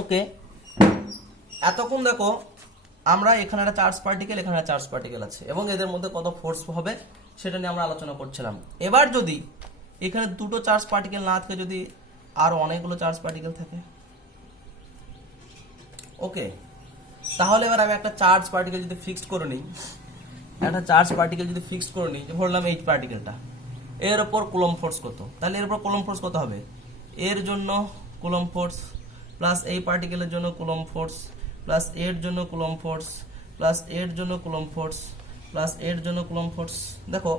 ওকে, এতক্ষণ দেখো আমরা এখানে একটা চার্জ পার্টিকেল, এখানে একটা চার্জ পার্টিকেল আছে এবং এদের মধ্যে কত ফোর্স হবে সেটা নিয়ে আমরা আলোচনা করছিলাম। এবার যদি এখানে দুটো চার্জ পার্টিকেল না থাকে, যদি আর অনেকগুলো চার্জ পার্টিকেল থাকে, ওকে, তাহলে এবার আমি একটা চার্জ পার্টিকেল যদি ফিক্সড করে নিই, একটা চার্জ পার্টিকেল যদি ফিক্সড করে নিই, ধরলাম এই পার্টিকেলটা, এর উপর কুলম্ব ফোর্স কত, তাহলে এর উপর কুলম্ব ফোর্স কত হবে, এর জন্য কুলম্ব ফোর্স প্লাস এই পার্টিকেলের জন্য কুলম্ব ফোর্স প্লাস এর জন্য কুলম্ব ফোর্স প্লাস এর জন্য কুলম্ব ফোর্স প্লাস এর জন্য কুলম্ব ফোর্স। দেখো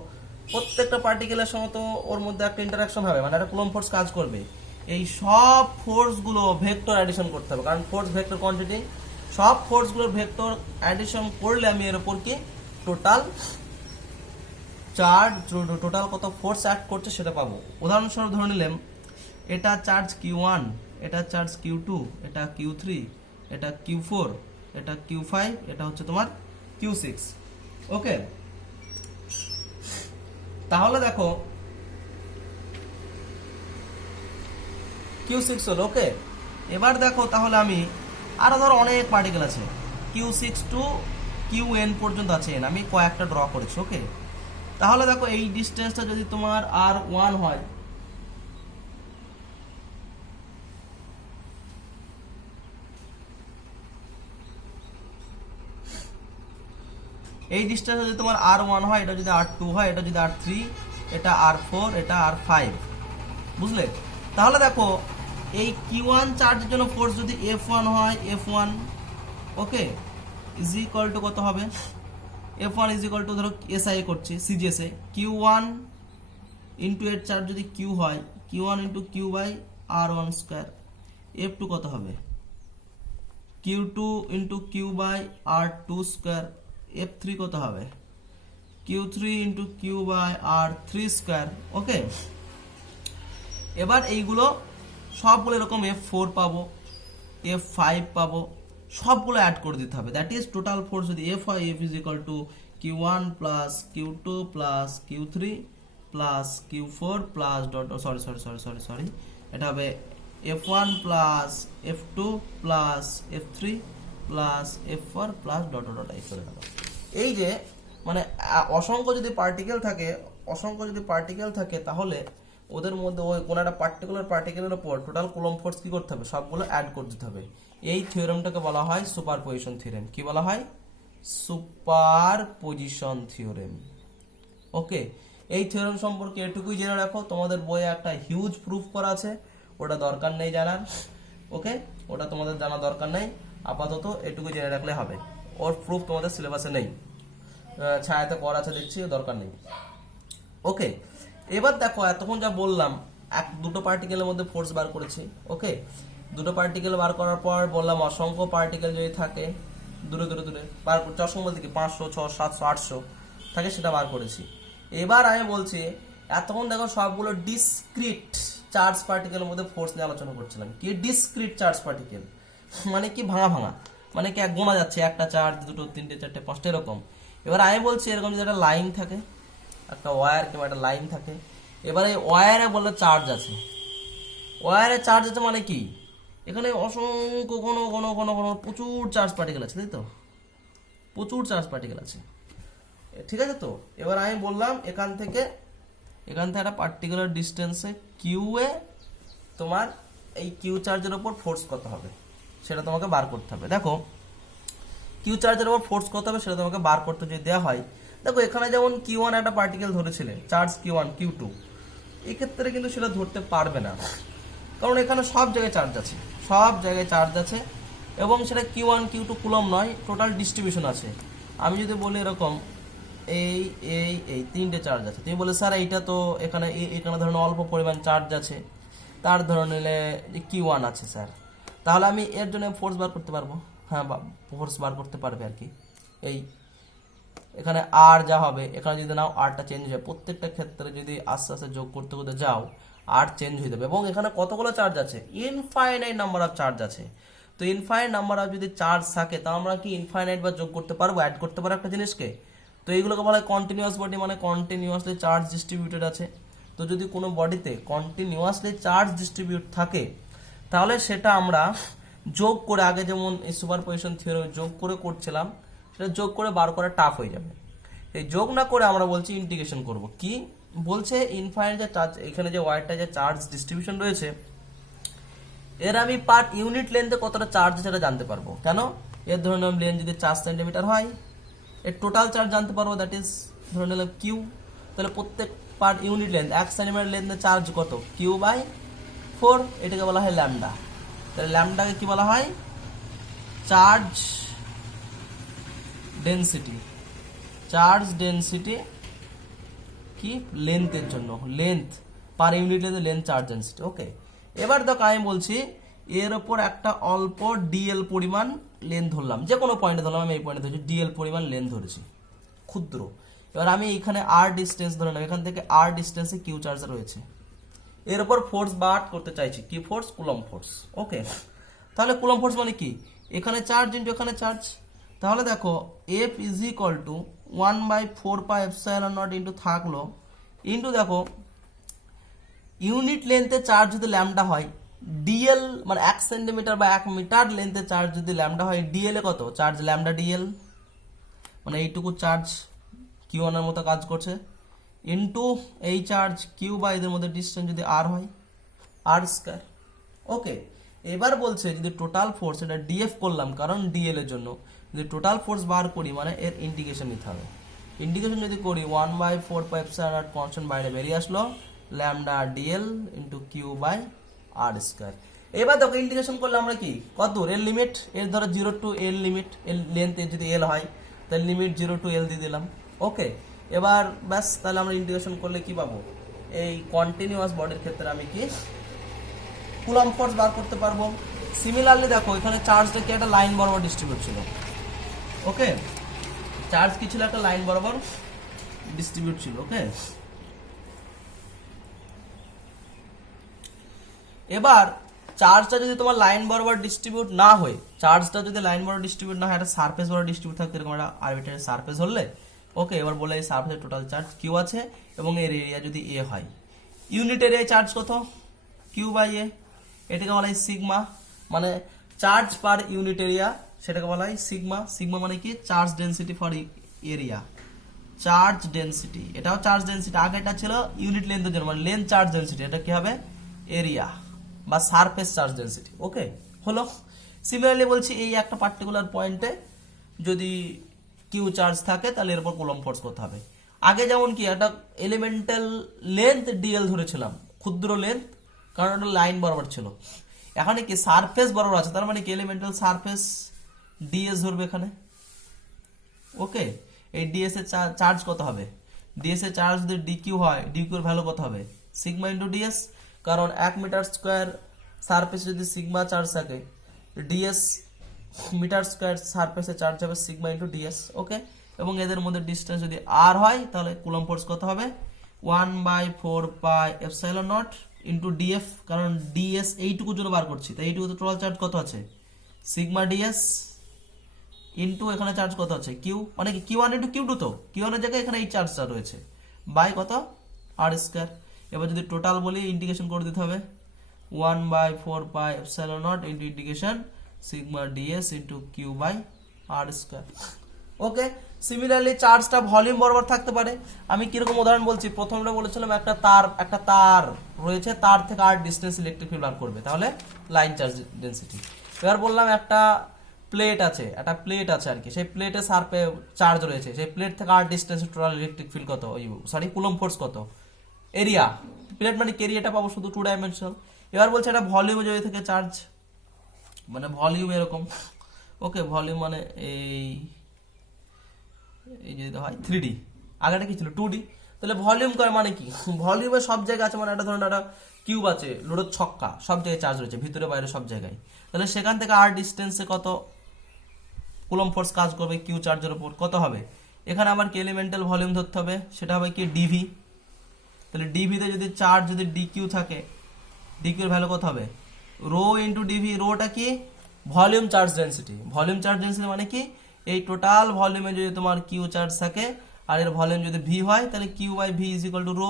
প্রত্যেকটা পার্টিকেলের সঙ্গে তো ওর মধ্যে একটা ইন্টারাকশন হবে, মানে একটা কুলম্ব ফোর্স কাজ করবে। এই সব ফোর্সগুলো ভেক্টর অ্যাডিশন করতে হবে, কারণ ফোর্স ভেক্টর কোয়ান্টিটি। সব ফোর্সগুলোর ভেক্টর অ্যাডিশন করলে আমি এর উপর কি টোটাল চার্জ, টোটাল কত ফোর্স অ্যাক্ট করছে সেটা পাবো। উদাহরণস্বরূপ ধরে নিলাম এটা চার্জ Q1, এটা চার্জ Q2, এটা Q3, এটা Q4, এটা Q5, এটা হচ্ছে তোমার Q6। ওকে, তাহলে দেখো Q6 হলো। ওকে, এবার দেখো তাহলে আমি আরো ধরো অনেক পার্টিকেল আছে, Q6 টু Qn পর্যন্ত আছে, আমি কয়েকটা ড্র করেছি। ওকে, তাহলে দেখো এই ডিস্টেন্সটা যদি তোমার R1 হয়, এই ডিস্টেন্স যদি তোমার R1 হয়, এটা যদি R2 হয়, এটা যদি R3, এটা R4, এটা R5, বুঝলে? তাহলে দেখো এই Q1 চার্জের জন্য ফোর্স যদি F1 হয়, F1 okay is equal two কত হবে, F1 ইজ ইকুয়াল টু ধরো SI করছি CGSA, Q1 ইন্টু এর চার্জ যদি Q হয়, Q1 into Q by R1 square. F2 কত হবে, Q2 into Q by R2 square. F3 কত হবে, Q3 into Q by R3 square. Okay, এবার এইগুলো সবগুলো এরকম F4 পাবো, F5 পাবো, সবগুলো অ্যাড করে দিতে হবে। দ্যাট ইজ টোটাল ফোর্স যদি F হয়, F is equal to Q1 plus Q2 plus Q3 plus Q4 plus dot, sorry এটা হবে F1 plus F2 plus F3 plus F4 plus dot dot dot. এই যে মানে অসংখ্য যদি পার্টিকেল থাকে তাহলে ওদের মধ্যে ওই কোনো একটা পার্টিকেলের উপর টোটাল কুলম্ব ফোর্স কি করতে হবে, সবগুলো অ্যাড করে দিতে হবে। এই থিওরেমটাকে বলা হয় সুপারপজিশন থিওরেম। কি বলা হয়, সুপারপজিশন থিওরেম। ওকে, এই থিওরেম সম্পর্কে এটুকুই জেনে রাখো, তোমাদের বইয়ে একটা হিউজ প্রুফ করা আছে, ওটা দরকার নেই জানার। ওকে, ওটা তোমাদের জানা দরকার নেই, আপাতত এটুকু জেনে রাখলে হবে। ওর প্রুফ তোমাদের সিলেবাসে নেই, ছায়াতে করা আছে দেখছি, দরকার নেই। ওকে, এবার দেখো এতক্ষণ যা বললাম, দুটো পার্টিকেলের মধ্যে ফোর্স বার করেছি। ওকে, দুটো পার্টিকেল বার করার পর বললাম অসংখ্য পার্টিকেল যদি থাকে দূরে বার করছি, অসংখ্য বলতে কি 500, 600, 700, 800 থাকে, সেটা বার করেছি। এবার আমি বলছি এতক্ষণ দেখো সবগুলো ডিসক্রিট চার্জ পার্টিকেলের মধ্যে ফোর্স নিয়ে আলোচনা করছিলাম। কি ডিসক্রিট চার্জ পার্টিকেল মানে কি, ভাঙা মানে কি গোনা যাচ্ছে, একটা চার্জ, দুটো, তিনটে, চারটে, পাঁচটা এরকম। এবার আমি বলছি এরকম যদি একটা লাইন থাকে, একটা ওয়্যার কিংবা একটা লাইন থাকে, এবার এই ওয়্যারে বললে চার্জ আছে, ওয়্যারে চার্জ আছে মানে কি, এখানে অসংখ্য কোনো প্রচুর চার্জ পার্টিকেল আছে, তাই তো, প্রচুর চার্জ পার্টিকেল আছে, ঠিক আছে তো। এবার আমি বললাম এখান থেকে একটা পার্টিকুলার ডিস্টেন্সে কিউ এ তোমার এই কিউ চার্জের উপর ফোর্স কত হবে সেটা তোমাকে বার করতে হবে। দেখো কিউ চার্জের উপর ফোর্স কত হবে সেটা তোমাকে বার করতে যদি দেওয়া হয়, দেখো এখানে যেমন Q1 একটা পার্টিকেল ধরেছিলে, চার্জ Q1, Q2, এক্ষেত্রে কিন্তু সেটা ধরতে পারবে না, কারণ এখানে সব জায়গায় চার্জ আছে এবং সেটা Q1, Q2 কুলম্ব নয়, টোটাল ডিস্ট্রিবিউশন আছে। আমি যদি বলি এরকম এই তিনটে চার্জ আছে, তুমি বলে স্যার এইটা তো এখানে ধরনের অল্প পরিমাণ চার্জ আছে, তার ধরে নিলে Q1 আছে স্যার, তাহলে আমি এর জন্য ফোর্স বার করতে পারবো। হ্যাঁ, ফোর্স বার করতে পারবে আর কি। এই এখানে আর যা হবে, এখানে যদি নাও আরটা চেঞ্জ হয়ে, প্রত্যেকটা ক্ষেত্রে যদি আস্তে আস্তে যোগ করতে যাও আর চেঞ্জ হয়ে যাবে। এবং এখানে কতগুলো চার্জ আছে, ইনফাইনাইট নাম্বার অফ চার্জ আছে। তো ইনফাইনাইট নাম্বার অফ যদি চার্জ থাকে, তা আমরা কি ইনফাইনাইট বা যোগ করতে পারবো, অ্যাড করতে পারবো একটা জিনিসকে। তো এইগুলোকে বলা হয় কন্টিনিউয়াস বডি, মানে কন্টিনিউয়াসলি চার্জ ডিস্ট্রিবিউটেড আছে। তো যদি কোনো বডিতে কন্টিনিউয়াসলি চার্জ ডিস্ট্রিবিউট থাকে, তাহলে সেটা আমরা যোগ করে, আগে যেমন এই সুপারপজিশন থিওরেমে যোগ করে করছিলাম, সেটা যোগ করে বার করা টাফ হয়ে যাবে। এই যোগ না করে আমরা বলছি ইন্টিগ্রেশন করব। কি বলছে, ইনফাইনাইট যে চার্জ, এখানে যে ওয়াইটা যে চার্জ ডিস্ট্রিবিউশন রয়েছে, এর আমি পার ইউনিট লেন্থে কতটা চার্জ সেটা জানতে পারবো। কেন? এর ধরে নিলাম লেন্থ যদি 4 সেন্টিমিটার হয়, এর টোটাল চার্জ জানতে পারবো, দ্যাট ইজ ধরে নিলাম কিউ। তাহলে প্রত্যেক পার ইউনিট লেন্থ 1 সেন্টিমিটার লেন্থে চার্জ কত, কিউ বাই 4, এটাকে বলা হয় ল্যামডা। তাহলে ল্যামডাকে কি বলা হয়, চার্জ ডেনসিটি। চার্জ ডেনসিটি কি, লেন্থের জন্য, লেন্থ পার ইউনিট লেন্থে লেন্থ চার্জ ডেনসিটি। ওকে, এবার দেখো আমি বলছি এর ওপর একটা অল্প ডিএল পরিমাণ লেন্থ ধরলাম, যে কোনো পয়েন্টে ধরলাম, আমি এই পয়েন্টে ধরেছি ডিএল পরিমাণ লেন্থ ধরেছি, ক্ষুদ্র। এবার আমি এখানে আর ডিস্টেন্স ধরে নেব, এখান থেকে আর ডিস্টেন্সে কিউ চার্জ রয়েছে, এর উপর ফোর্স বার করতে চাইছি, কি ফোর্স, কুলম্ব ফোর্স। ওকে, তাহলে কুলম্ব ফোর্স মানে কি, এখানে চার্জ ইন্টু এখানে চার্জ। তাহলে দেখো F is equal to 1/4πε0 into থাকলো ইন্টু, দেখো ইউনিট লেন্থে চার্জ যদি ল্যামডা হয়, ডিএল মানে 1 সেন্টিমিটার বা 1 মিটার লেন্থে চার্জ যদি ল্যামডা হয়, ডিএল এ কত চার্জ, ল্যামডা ডিএল, মানে এইটুকু চার্জ কিউ ওয়ানের মতো কাজ করছে, ইন্টু এই চার্জ কিউ বা এদের মধ্যে ডিস্টেন্স যদি আর হয়, আর স্কয়ার। ওকে, এবার বলছে যদি টোটাল ফোর্স, এটা ডিএফ করলাম কারণ ডিএল এর জন্য, যদি টোটাল ফোর্স বার করি মানে এর ইন্টিগ্রেশন নিতে হবে। ইন্টিগ্রেশন যদি করি 1/4πε0 কনস্ট্যান্ট বাইরে বেরিয়ে আসলো, lambda DL into Q by R square. এবার দেখো ইন্টিগ্রেশন করলে আমরা কি, কত দূর, এর লিমিট, এর ধরো 0 টু এল লিমিট, এর লেন্থ যদি এল হয় তাহলে লিমিট 0 টু এল দিয়ে দিলাম। ওকে, এবার ব্যাস, তাহলে আমরা ইন্টিগ্রেশন করলে কি পাবো, এই কন্টিনিউয়াস বডির ক্ষেত্রে আমি কি কুলম্ব ফোর্স বার করতে পারবো। সিমিলারলি দেখো এখানে চার্জটা কি একটা লাইন বরাবর ডিস্ট্রিবিউট ছিল। ওকে, চার্জ কি ছিল, একটা লাইন বরাবর ডিস্ট্রিবিউট ছিল। ওকে, এবার চার্জটা যদি তোমার লাইন বরাবর ডিস্ট্রিবিউট না হয়, চার্জটা যদি লাইন বরাবর ডিস্ট্রিবিউট না হয়, একটা সারফেস বরাবর ডিস্ট্রিবিউট থাকতে, এরকম একটা আরবিট্রারি সারফেস হলে, ওকে, এবার বলে এই সারফেসের টোটাল চার্জ কিউ আছে এবং এর এরিয়া যদি এ হয়, ইউনিট এরিয়া চার্জ কত, কিউ বাই এ, এটাকে বলা হয় সিগমা, মানে চার্জ পার ইউনিট এরিয়া, সেটাকে বলা হয় সিগমা। সিগমা মানে কি, charge density for area, charge density, এটাও চার্জ ডেনসিটি, আগে এটা ছিল ইউনিট লেন্থের জন্য, মানে লেন্থ চার্জ ডেনসিটি, এটা কি হবে, এরিয়া বা সারফেস চার্জ ডেনসিটি। ওকে, হলো। সিমিলারলি বলছি এই একটা পার্টিকুলার পয়েন্টে যদি কিউ চার্জ থাকে তাহলে এর উপর কুলম্ব ফোর্স করতে হবে। আগে যেমন কি একটা এলিমেন্টাল লেন্থ ডিএল ধরেছিলাম, ক্ষুদ্র লেন্থ, কারণ ওটা লাইন বরাবর ছিল। এখানে কি সারফেস বরাবর আছে, তার মানে কি এলিমেন্টাল সারফেস ডিএস ধরবে এখানে। ওকে, এই ডিএস এর চার্জ কত হবে, ডিএস এর চার্জ যদি ডিকিউ হয়, ডিকিউ এর ভ্যালু কত হবে, সিগমা ইন্টু ডিএস, কারণ 1 মিটার স্কোয়ার সারফেসে যদি সিগমা চার্জ থাকে, ডিএস মিটার স্কোয়ার সারফেসে চার্জ হবে সিগমা ইন্টু ডিএস। ওকে, এবং এদের মধ্যে ডিস্টেন্স যদি আর হয় তাহলে কুলম্ব ফোর্স কত হবে, 1/4πε0 ইন্টু ডিএফ, কারণ ডিএস এইটুকুর জন্য বার করছি, তাই এইটুকু টোটাল চার্জ কত আছে, সিগমা ডিএস ইন্টু এখানে চার্জ কত আছে, কিউ, মানে কি Q one into Q two, তো কিউ ওয়ানের জায়গায় এখানে এই চার্জটা রয়েছে, বাই কত, আর স্কয়ার। এবার যদি টোটাল বলি ইন্টিগ্রেশন করে দিতে হবে, 1/4πε0 into integration sigma DS into Q by R square. Okay, similarly চার্জটা ভলিউম বরাবর থাকতে পারে। আমি কিরকম উদাহরণ বলছি, প্রথমটা বলেছিলাম একটা তার রয়েছে, তার থেকে আর ডিস্টেন্স ইলেকট্রিক ফিল্ড বার করবে, তাহলে লাইন চার্জ ডেনসিটি। এবার বললাম একটা প্লেট আছে আর কি, সেই প্লেটে সারফে চার্জ রয়েছে, সেই প্লেট থেকে আর ডিস্টেন্স টোটাল ইলেকট্রিক ফিল্ড কত, কুলম্ব ফোর্স কত, এরিয়া, প্লেট মানে এরিয়াটা পাবো শুধু 2 ডাইমেনশনাল। এবার বলছে এটা ভলিউমে যদি থেকে চার্জ, মানে ভলিউম এরকম। ওকে, ভলিউম মানে এই যদি হয় 3D, আগেটা কি ছিল 2D, তাহলে ভলিউম কয় মানে কি, ভলিউমে সব জায়গায় আছে, মানে একটা ধরুন একটা কিউব আছে, লোডের ছক্কা, সব জায়গায় চার্জ রয়েছে, ভিতরে বাইরে সব জায়গায়, তাহলে সেখান থেকে আর ডিস্টেন্সে কত কুলম্ব ফোর্স কাজ করবে কিউ চার্জের উপর, কত হবে। এখানে আমার কি এলিমেন্টাল ভলিউম ধরতে হবে, সেটা হবে কি ডিভি, তাহলে ডিভিতে যদি চার্জ যদি ডিকিউ থাকে, ডিকিউর ভ্যালু কত হবে, রো ইন্টু ডিভি, রোটা কি volume charge density, volume charge density মানে কি এই টোটাল ভলিউমে যদি তোমার কিউ চার্জ থাকে আর এর ভলিউম যদি ভি হয় তাহলে Q by V is equal to rho.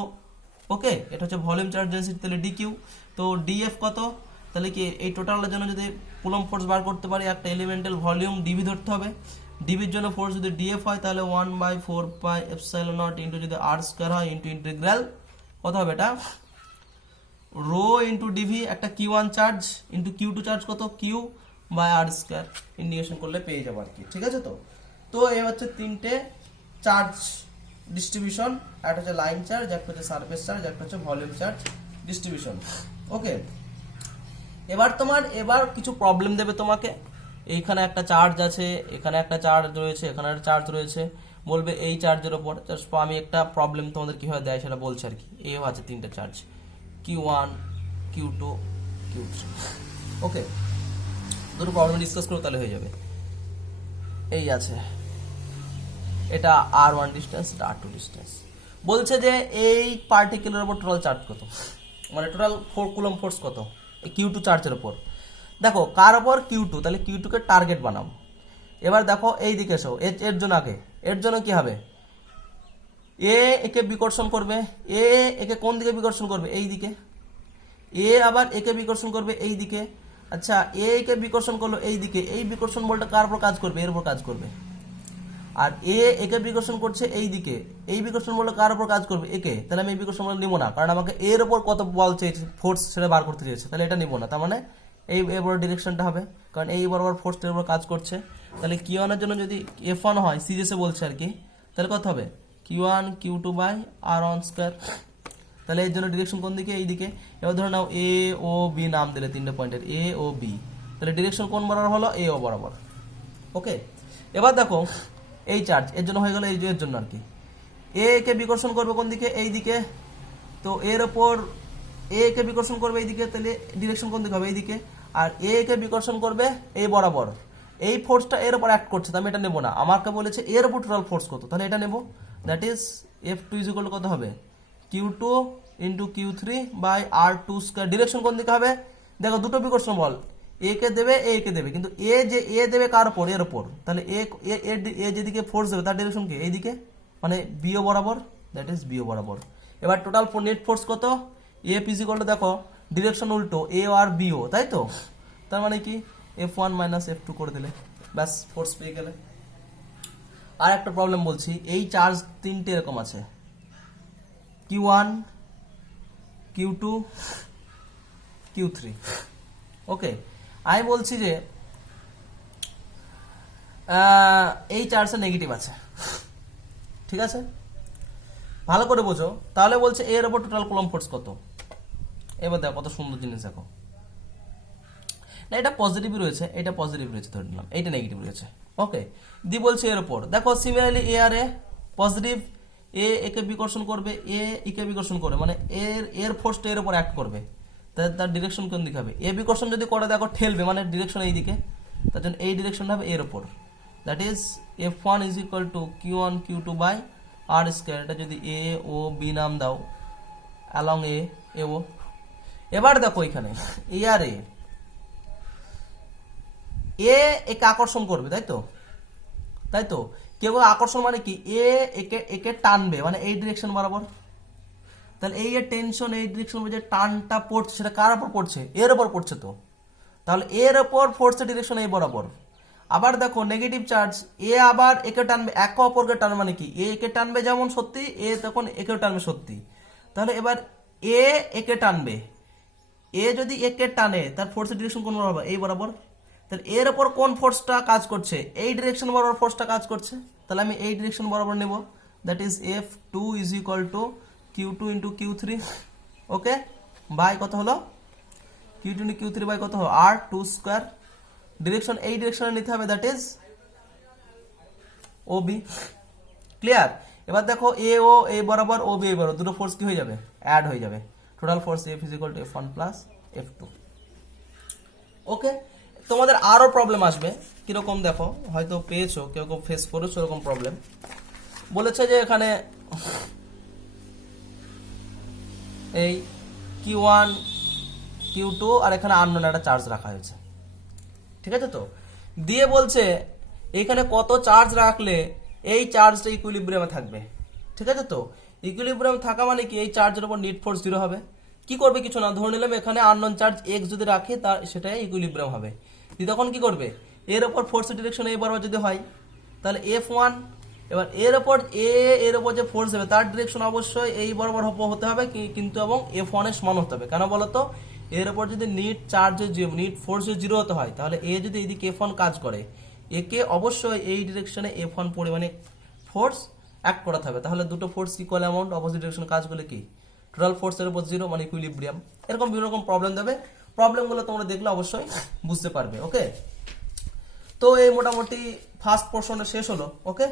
Okay, এটা হচ্ছে ভলিউম চার্জ ডেনসিটি, তাহলে ডিকিউ। তো ডিএফ কত, তাহলে কি এই টোটালের জন্য যদি কুলম্ব ফোর্স বার করতে পারি, একটা এলিমেন্টাল ভলিউম ডিভি ধরতে হবে। ডিভির জন্য ফোর্স যদি ডিএফ হয় তাহলে 1/4πε0 ইন্টু যদি আর স্কোয়ার হয় ইন্টু ইন্টিগ্রাল কত হবে এটা রো ইন্টু ডিভি, একটা Q1 charge into Q2 charge কত Q by R square, indication করলে পেয়ে যাবো আর কি। ঠিক আছে, তো এই হচ্ছে তিনটে চার্জ ডিস্ট্রিবিউশন, একটা হচ্ছে লাইন চার্জ, একটা হচ্ছে সারফেস চার্জ, একটা হচ্ছে ভলিউম চার্জ ডিস্ট্রিবিউশন। ওকে, এবার কিছু প্রবলেম দেবে তোমাকে। এইখানে একটা চার্জ আছে, এখানে একটা চার্জ রয়েছে, এখানে একটা চার্জ রয়েছে, বলবে এই চার্জের ওপর আমি একটা প্রবলেম তোমাদের কিভাবে দেয় সেটা বলছি আর কি। এই আছে তিনটে চার্জ Q1 Q2 Q3। ওকে, দুটো প্রবলেম ডিসকাস করো তাহলে হয়ে যাবে। এই আছে, এটা R1 ডিস্টেন্স, এটা R2 ডিস্টেন্স। বলছে যে এই পার্টিকেলের উপর টোটাল চার্জ কত, মানে টোটাল কুলম্ব ফোর্স কত এই Q2 চার্জের উপর। দেখো কার উপর Q2, তাহলে Q2 কে টার্গেট বানাবো। এবার দেখো এই দিকে এসো, এর জন্য আগে, এর জন্য কি হবে, এ একে বিকর্ষণ করবে, এ একে কোন দিকে বিকর্ষণ করবে, এই দিকে, এ আবার একে বিকর্ষণ করবে এই দিকে। আচ্ছা, এ কে বিকর্ষণ করলো এই দিকে, এই বিকর্ষণ বলটা কার উপর কাজ করবে, এর উপর কাজ করবে। আর এ একে বিকর্ষণ করছে এই দিকে, এই বিকর্ষণ বলটা কার উপর কাজ করবে, একে, তাহলে আমি এই বিকর্ষণ বল নিব না, কারণ আমাকে এর উপর কত বল চেয়েছে, ফোর্স সেটা বার করতে চেয়েছে, তাহলে এটা নিব না। তার মানে এই বড় ডিরেকশনটা হবে, কারণ এই বরাবর ফোর্সটার উপর কাজ করছে। তাহলে Q1 এর জন্য যদি F1 হয়, সিরিজে বলছে আর কি, তাহলে কত হবে Q1 Q2 by R1 square. তাহলে এর জন্য ডিরেকশন কোন দিকে, এই দিকে। এবার ধরে নাও এ ও বি নাম দিলে তিনটে পয়েন্টের, এ ও বি, তাহলে ডিরেকশন কোন বরাবর হলো, এ ও বরাবর। ওকে, এবার দেখো এই চার্জ এর জন্য হয়ে গেল, এই এর জন্য আর কি, এ কে বিকর্ষণ করবে কোন দিকে, এই দিকে, তো এর ওপর এ কে বিকর্ষণ করবে এই দিকে, তাহলে ডিরেকশন কোন দিকে হবে, এই দিকে। আর এ কে বিকর্ষণ করবে এই বরাবর, এই ফোর্সটা এর উপর অ্যাক্ট করছে, আমি এটা নেব না, আমাকে বলেছে এর উপর টোটাল ফোর্স কত, তাহলে এটা নেব। That is F2 is equal two কত হবে, Q2 into Q3 by R2 square. Direction কোন দিকে হবে, দেখো দুটো বিকর্ষণ বল, এ কে দেবে, এ কে দেবে, কিন্তু এ দেবে কার উপর, এর উপর, তাহলে এ যেদিকে ফোর্স দেবে তার ডিরেকশন কি, এইদিকে, মানে বিও বরাবর, দ্যাট ইজ বিও বরাবর। এবার টোটাল নেট ফোর্স কত, এফ ইজ ইকুয়াল টু দেখো ডিরেকশন উল্টো, এ আর বিও, তাই তো, তার মানে কি F1 মাইনাস F2 করে দিলে ব্যাস ফোর্স পেয়ে গেলে। আর একটা প্রবলেম বলছি, এই চার্জ তিনটে এরকম আছে, Q1 Q2 Q3। ওকে, আমি বলছি যে এই চার্জটা নেগেটিভ আছে, ঠিক আছে, ভালো করে বোঝো। তাহলে বলছে এর উপর টোটাল কুলম্ব ফোর্স কত। এবার দেখো কত সুন্দর জিনিস, দেখো না এটা পজিটিভই রয়েছে, এটা পজিটিভ রয়েছে ধরে নিলাম, এইটা নেগেটিভ রয়েছে। ওকে, দি বলছে এর উপর দেখো সিমিলারলি এ আর এ পজিটিভ, এ একে বিকর্ষণ করবে, এ একে বিকর্ষণ করবে, মানে এর ফোর্সটা এর উপর অ্যাক্ট করবে, তার ডিরেকশন কোন দিকে হবে, এ বিকর্ষণ যদি করে দেখো ঠেলবে, মানে ডিরেকশন এই দিকে, তার জন্য এই ডিরেকশন হবে এর উপর। That is F1 is equal to Q1 Q2 by R square. এটা যদি এ ও বি নাম দাও, অ্যালং এ ও। এবার দেখো এখানে এ আর এ একে আকর্ষণ করবে, তাই তো কেউ আকর্ষণ মানে কি, একে টানবে, মানে এই ডিরেকশন বরাবর, তাহলে এই টেনশন এই ডিরেকশন যে টানটা পড়ছে সেটা কার উপর পড়ছে, এর উপর পড়ছে, তো তাহলে এর উপর ফোর্সের ডিরেকশন এই বরাবর। আবার দেখো নেগেটিভ চার্জ, এ আবার একে টানবে, একে অপরকে টানবে, মানে কি এ একে টানবে যেমন সত্যি, এ তখন একেও টানবে সত্যি। তাহলে এবার এ একে টানবে, এ যদি একে টানে তার ফোর্সের ডিরেকশন কোন বরাবর, এই বরাবর। তাহলে এর উপর কোন ফোর্সটা কাজ করছে, এই ডিরেকশন বরাবর ফোর্সটা কাজ করছে, তাহলে আমি এই ডিরেকশন বরাবর নেব। That is F2 is equal to Q2 into Q3। Okay, by কত হলো, Q2 ইন্টু Q3 বাই কত হলো R2 স্কয়ার। ডিরেকশন এই ডিরেকশনে নিতে হবে, দ্যাট ইজ OB। ক্লিয়ার। এবার দেখো এ ও এই বরাবর, OB এই বরাবর, দুটো ফোর্স কি হয়ে যাবে, অ্যাড হয়ে যাবে। Total force F is equal two F1 plus F2। ওকে, তোমাদের আরো প্রবলেম আসবে, কিরকম দেখো, হয়তো পেয়েছো, কেউ কেউ ফেস করেছো এরকম প্রবলেম। বলেছে যে এখানে এই Q1 Q2 আর এখানে আননোন একটা চার্জ রাখা হয়েছে, ঠিক আছে, তো দিয়ে বলছে এখানে কত চার্জ রাখলে এই চার্জটা ইকুইলিব্রিয়ামে থাকবে, ঠিক আছে, তো ইকুইলিব্রিয়ামে থাকা মানে কি, এই চার্জের উপর নিট ফোর্স 0 হবে, কি করবে কিছু না, ধরে নিলাম এখানে আননোন চার্জ এক্স যদি রাখে তার সেটাই ইকুইলিব্রিয়াম হবে। তখন কি করবে, এর ওপর ফোর্সের ডিরেকশন এই বরাবর যদি হয় তাহলে F1, এবার এর ওপর যে ফোর্স হবে তার ডিরেকশন অবশ্যই এই বরাবর হতে হবে কিন্তু এবং F1 এর সমান হতে হবে। কেন বলতো, এর ওপর যদি net charge net force zero হতে হয় তাহলে এ যদি এইদিকে F1 কাজ করে, একে অবশ্যই এই ডিরেকশনে F1 পরিমাণে ফোর্স অ্যাক্ট করাতে হবে। তাহলে দুটো ফোর্স ইকুয়াল অ্যামাউন্ট অপোজিট ডিরেকশনে কাজ করলে কি টোটাল ফোর্সের উপর জিরো মানে ইকুইলিব্রিয়াম। এরকম বিভিন্ন রকম প্রবলেম দেবে, প্রবলেমগুলো তোমরা দেখলে অবশ্যই বুঝতে পারবে। ওকে, তো এই মোটামুটি ফার্স্ট পোর্শনটা শেষ হলো। ওকে।